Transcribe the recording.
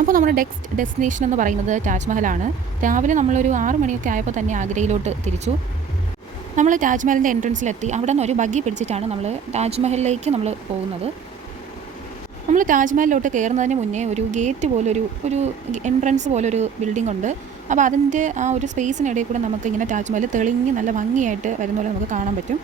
അപ്പോൾ നമ്മുടെ next destination എന്ന് പറയുന്നത് താജ്മഹലാണ്. രാവിലെ നമ്മളൊരു 6 മണിയൊക്കെ ആയപ്പോൾ തന്നെ ആഗ്രയിലോട്ട് തിരിച്ചു. നമ്മൾ താജ്മഹലിൻ്റെ എൻട്രൻസിലെത്തി. അവിടെ നിന്ന് ഒരു ബഗ്ഗി പിടിച്ചിട്ടാണ് നമ്മൾ താജ്മഹലിലേക്ക് നമ്മൾ പോകുന്നത്. നമ്മൾ താജ്മഹലിലോട്ട് കയറുന്നതിന് മുന്നേ ഒരു ഗേറ്റ് പോലൊരു എൻട്രൻസ് പോലൊരു ബിൽഡിംഗ് ഉണ്ട്. അപ്പോൾ അതിൻ്റെ ആ ഒരു സ്പേസിനിടയിൽ കൂടെ നമുക്ക് ഇങ്ങനെ താജ്മഹൽ തെളിഞ്ഞ് നല്ല ഭംഗിയായിട്ട് വരുന്ന പോലെ നമുക്ക് കാണാൻ പറ്റും.